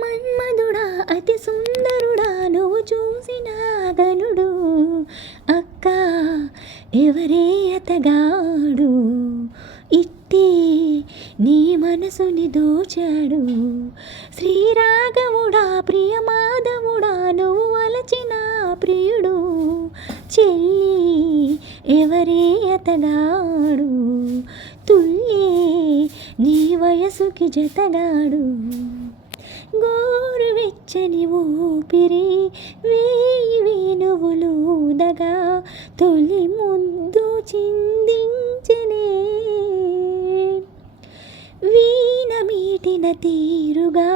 నవమన్మధుడా అతి సుందరుడా నువ్వు చూసిన గనుడు అక్క ఎవరే అతగాడు ఇట్టి నీ మనసుని దోచాడు శ్రీరాఘవుడా ప్రియమాధవుడా నువ్వు వలచిన ప్రియుడు చెల్లి ఎవరే అతగాడు తుల్లి నీ వయసుకి జతగాడు గోరువెచ్చని ఊపిరి వేయి వేణువులూదగా తొలి ముద్దు చిందించనే వీణ మీటిన తీరుగా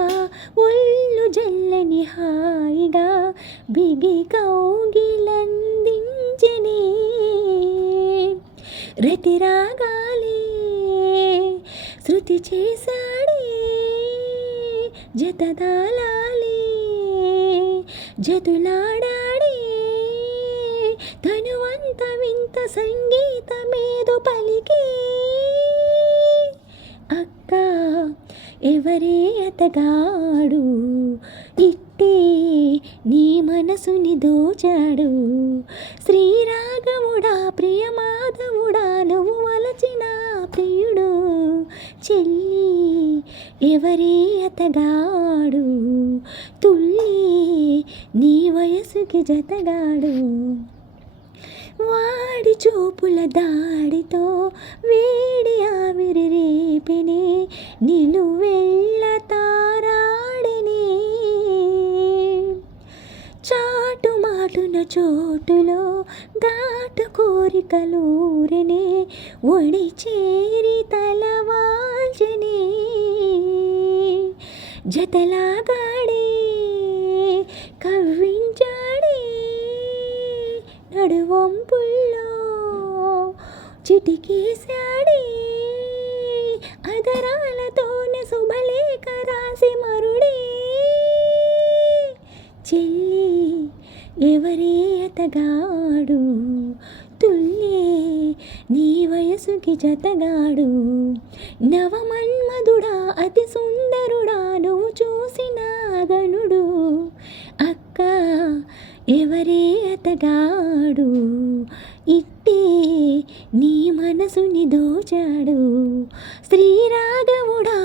ఒళ్ళు జల్లని హాయిగా బిగి కౌగిలందించనే రతిరాగాలే శృతి చేశాడే జతదాలాలే జతులాడాడే తనువంత వింత సంగీతమేదో పలికే అక్క ఎవరే అతగాడు ఇట్టే నీ మనసుని దోచాడు శ్రీరాఘవుడా ప్రియమాధవుడా నువ్వు వలచిన ప్రియుడు చెల్లి ఎవరే అతగాడు తుల్లి నీ వయసుకి జతగాడు వాడి చూపుల దాడితో వేడి ఆవిరి రేపినే నిలువెళ్ళ తారాడినే చాటు మాటున చోటులో ఘాటు కోరికలూరినే ఒడి చేరి తలవాల్చనే జతలాగాడే కవ్వించాడే నడువంపుల్లో చిటికేశాడే అదరాలతోనే శుభలేఖ రాసి మరుడే చెల్లి ఎవరే అతగాడు తుల్లి నీ వయసుకి జతగాడు నవమన్మధుడా అతి సుందరుడా నువ్వు చూసిన గనుడు అక్క ఎవరే అతగాడు ఇట్టే నీ మనసుని దోచాడు శ్రీరాఘవుడా